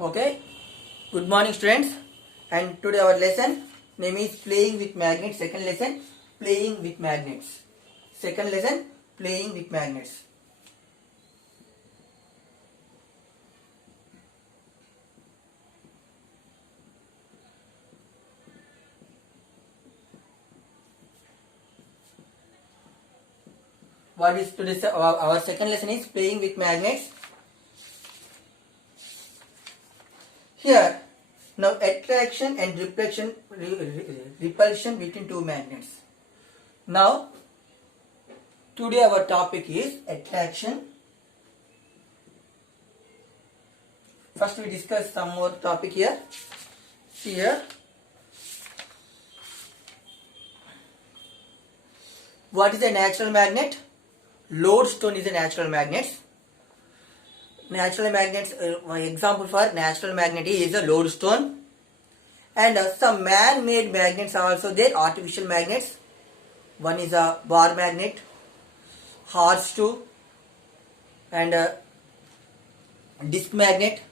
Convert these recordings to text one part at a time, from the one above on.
Okay, good morning students, and today our lesson name is playing with magnets. Second lesson, playing with magnets. Second lesson, playing with magnets. What is today's our second lesson is playing with magnets. Here, now attraction and repulsion between two magnets. Now, today our topic is attraction. First we discuss some more topic here. Here, what is a natural magnet? Lodestone is a natural magnet. Natural magnets, example for natural magnet is a lodestone, and some man-made magnets are also there, artificial magnets. One is a bar magnet, horseshoe, and disc magnet.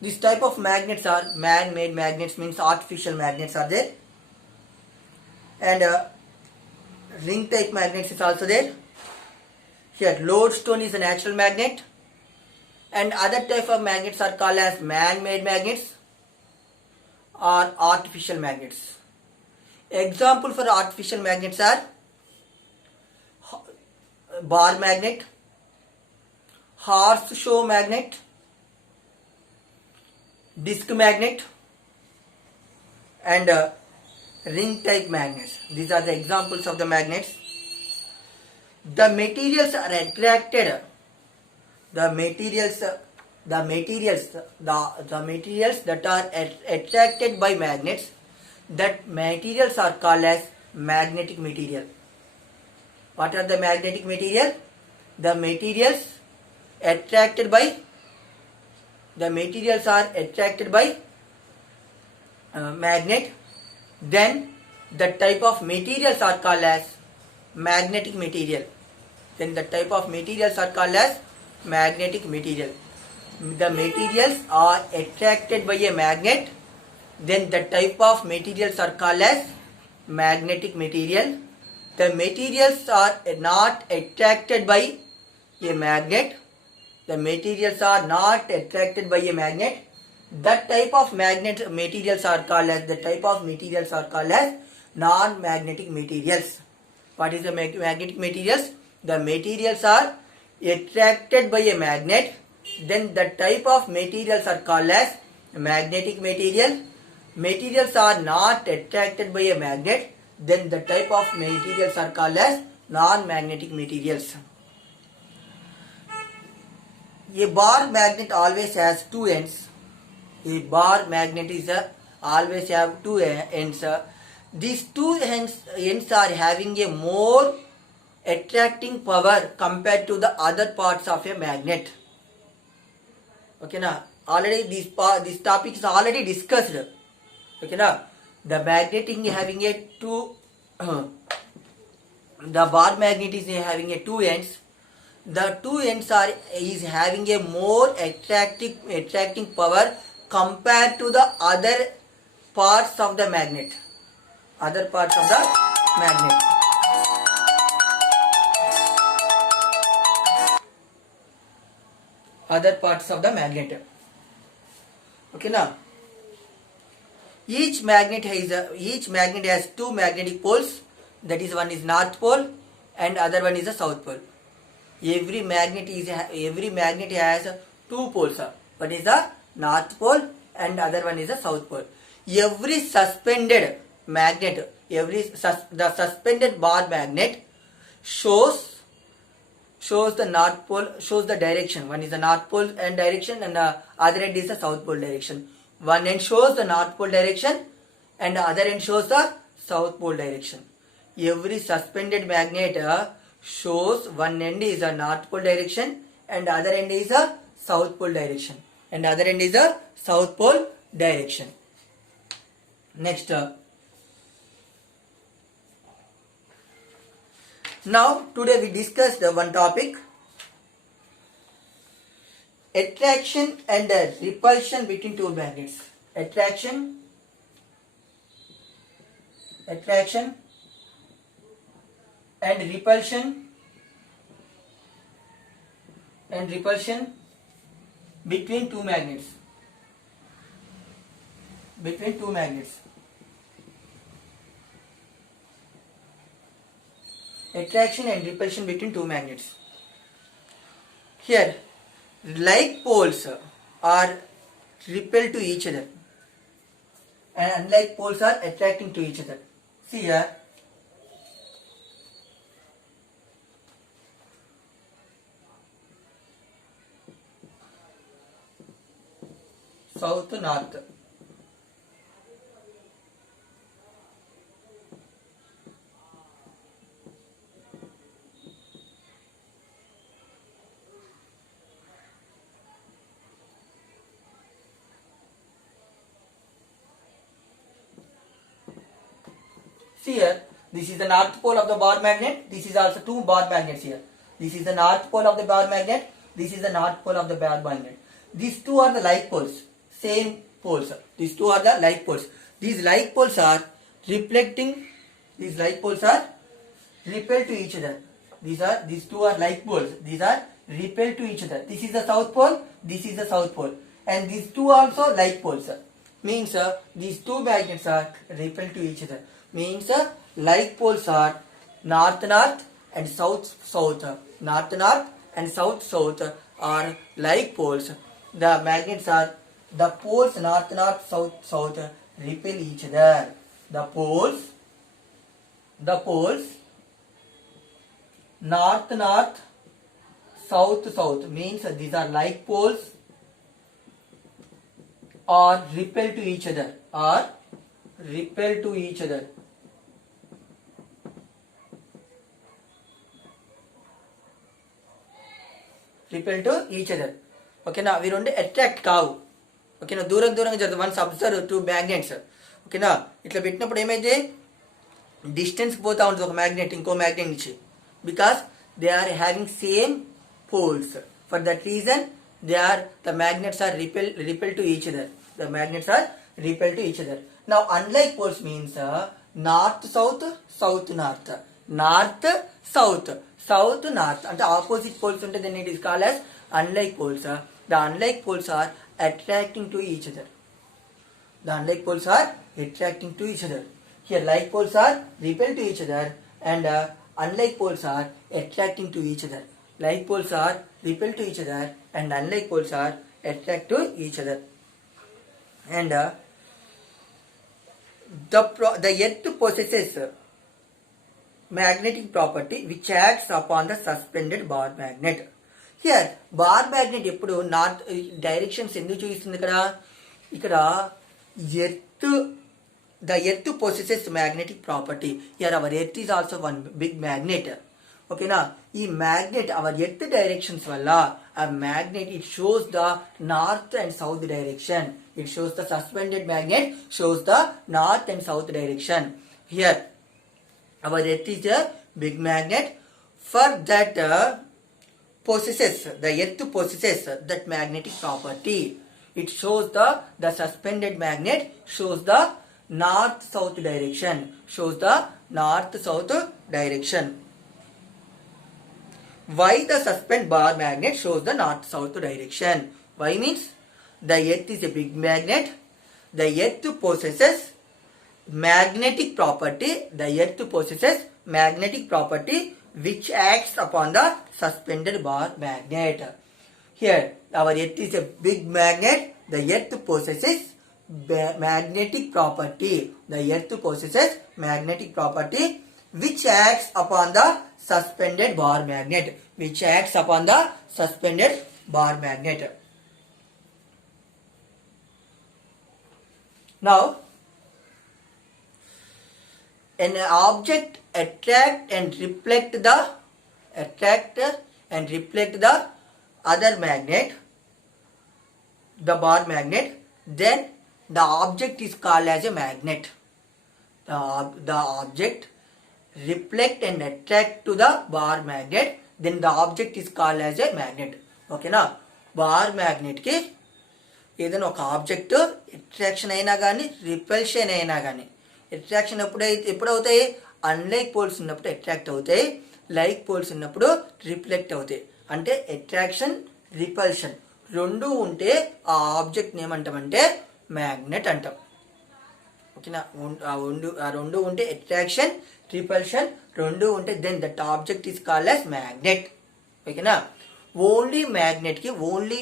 This type of magnets are man-made magnets, means artificial magnets are there, and ring type magnets is also there. Here, lodestone is a natural magnet, and other type of magnets are called as man-made magnets or artificial magnets. Example for artificial magnets are bar magnet, horseshoe magnet, disc magnet, and ring type magnets. These are the examples of the magnets. The materials are attracted. The materials that are attracted by magnets, that materials are called as magnetic material. What are the magnetic material? The materials are attracted by magnet. Then the type of materials are called as magnetic material. The materials are attracted by a magnet, then the type of materials are called as magnetic material. The materials are not attracted by a magnet. That type of materials are called as non-magnetic materials. What is the magnetic materials? The materials are attracted by a magnet, then the type of materials are called as magnetic material. Materials are not attracted by a magnet, then the type of materials are called as non-magnetic materials. A bar magnet always has two ends. A bar magnet is always have two ends. These two ends are having a more attracting power compared to the other parts of a magnet. Okay, now already this topic is already discussed. Okay, now the magnetic having a two the bar magnet is having a two ends. The two ends is having a more attracting power compared to the other parts of the magnet. Other parts of the magnet. Okay, now each magnet has two magnetic poles. That is, one is north pole and other one is a south pole. Every magnet has two poles. One is the north pole and other one is the south pole. Every suspended magnet, the suspended bar magnet shows the north pole, shows the direction. One is the north pole and direction, and the other end is the south pole direction. One end shows the north pole direction and the other end shows the south pole direction. Every suspended magnet shows one end is a north pole direction and the other end is a south pole direction. Next, now today we discussed one topic, attraction and repulsion between two magnets. Attraction and repulsion between two magnets. Attraction and repulsion between two magnets. Here, like poles are repelled to each other and unlike poles are attracting to each other. See here, south to north. See here, this is the north pole of the bar magnet. This is also two bar magnets here. This is the north pole of the bar magnet. This is the north pole of the bar magnet. These two are the like poles. Same poles. These two are the like poles. These like poles are reflecting. These like poles are repelled to each other. These two are like poles. These are repelled to each other. This is the south pole. This is the south pole. And these two also like poles. Means these two magnets are repelled to each other. Means like poles are north and south. North and south are like poles. The magnets are the poles north south repel each other. The poles north south means these are like poles or repel to each other ఓకేనా అవి రెండు attract కావు ఓకేనా దూరంగా జరుగుతుంది once observe two magnets ఓకేనా ఇట్లా పెట్టినప్పుడు ఏమైతే డిస్టెన్స్కి పోతా ఉంటుంది ఒక మ్యాగ్నెట్ ఇంకో మ్యాగ్నెట్ నుంచి because they are having same poles for that reason the magnets are repel to each other. The magnets are repel to each other. Now unlike poles means north south north, north south north అంటే opposite poles ఉంటే then it is called as unlike poles. The unlike poles are attracting to each other. The unlike poles are attracting to each other. Here like poles are repel to each other and unlike poles are attracting to each other. Like poles are repel to each other and unlike poles are attract to each other. And the earth possesses magnetic property which acts upon the suspended bar magnet. Here bar magnet ఎప్పుడు north directions ఎందుకు చూపిస్తుంది ఇక్కడ earth the earth possesses magnetic property. Here our earth is also one big magnet. ఓకేనా ఈ magnet hour earth directions వల్ల ఆ magnet it shows the north and south direction. It shows the suspended magnet shows the north and south direction. Here our earth is a big magnet for that the earth possesses that magnetic property. It shows the suspended magnet shows the north south direction. Why the suspended bar magnet shows the north south direction? Why means the earth is a big magnet. The earth possesses magnetic property. The earth possesses magnetic property which acts upon the suspended bar magnet. Here our earth is a big magnet. The earth possesses magnetic property. The earth possesses magnetic property which acts upon the suspended bar magnet. Now an object attract and reflect the other magnet, the bar magnet, then the object is called as a magnet. The object reflect and attract to the bar magnet, then the object is called as a magnet. Okay na, bar మ్యాగ్నెట్కి ఏదైనా ఒక object attraction అయినా కానీ repulsion అయినా కానీ attraction ఎప్పుడవుతాయి unlike poles ఉన్నప్పుడు attract అవుతాయి, లైక్ పోల్స్ ఉన్నప్పుడు రిఫ్లెక్ట్ అవుతాయి. అంటే అట్రాక్షన్ రిపల్షన్ రెండు ఉంటే ఆ ఆబ్జెక్ట్ని ఏమంటామంటే మ్యాగ్నెట్ అంటాం. ఓకేనా, ఆ రెండు ఉంటే అట్రాక్షన్ రిపల్షన్ రెండు ఉంటే then that object is called as magnet. ఓకేనా, ఓన్లీ మ్యాగ్నెట్కి ఓన్లీ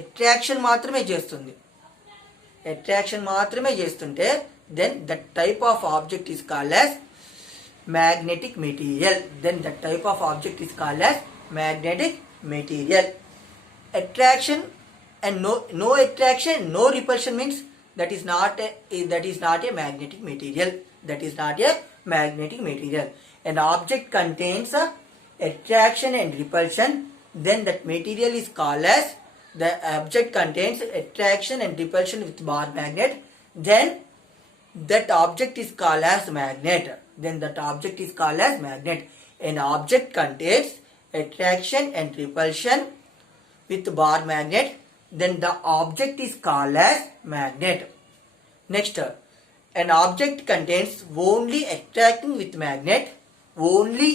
అట్రాక్షన్ మాత్రమే చేస్తుంది. అట్రాక్షన్ మాత్రమే చేస్తుంటే then that type of object is called as magnetic material. Then that type of object is called as magnetic material. Attraction and no attraction, no repulsion means that is not a magnetic material. That is not a magnetic material. An object contains attraction and repulsion, then that material is called as, the object contains attraction and repulsion with bar magnet, then that object is called as magnet. Then that object is called as magnet. An object contains attraction and repulsion with bar magnet, then the object is called as magnet. Next, an object contains only attracting with magnet, only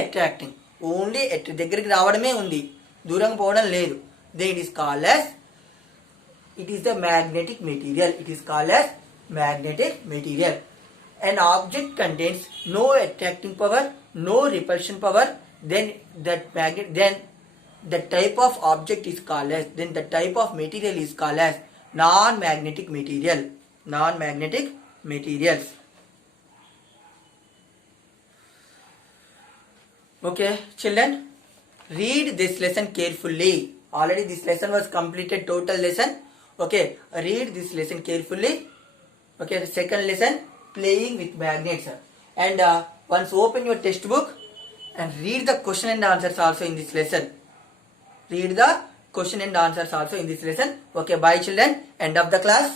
attracting, only దగ్గరికి రావడమే ఉంది, దూరం పోవడం లేదు. Then it is called as, it is the magnetic material. It is called as magnetic material. An object contains no attracting power, no repulsion power, then the type of object is called as, then the type of material is called as non-magnetic material. Non-magnetic materials. Okay, children, read this lesson carefully. Already this lesson was completed, total lesson. Okay, read this lesson carefully. Okay, the second lesson, playing with magnets. And once open your textbook and read the question and answers also in this lesson. Read the question and answers also in this lesson. Okay, bye children. End of the class.